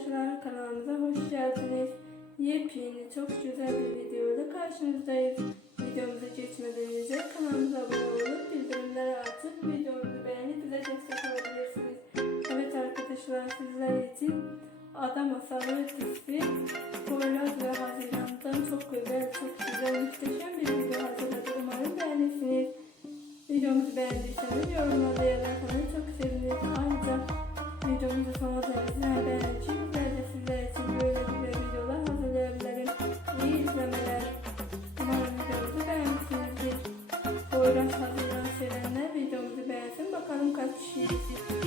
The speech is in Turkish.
arkadaşlar kanalımıza hoş geldiniz. Yepyeni çok güzel bir videoyla karşınızdayız. Videomuza geçmeden önce kanalımıza abone olup bildirimleri açıp videomuzu beğenip bize destek olabilirsiniz. Evet arkadaşlar sizler için Ada Masalı dizisi Poyraz ve Haziran'dan çok güzel, çok güzel, muhteşem bir video hazırladık. Umarım beğenirsiniz. Videomuzu beğendiyseniz yorumlarda yazarsanız çok seviniriz. Ayrıca videomuzu sonuna You.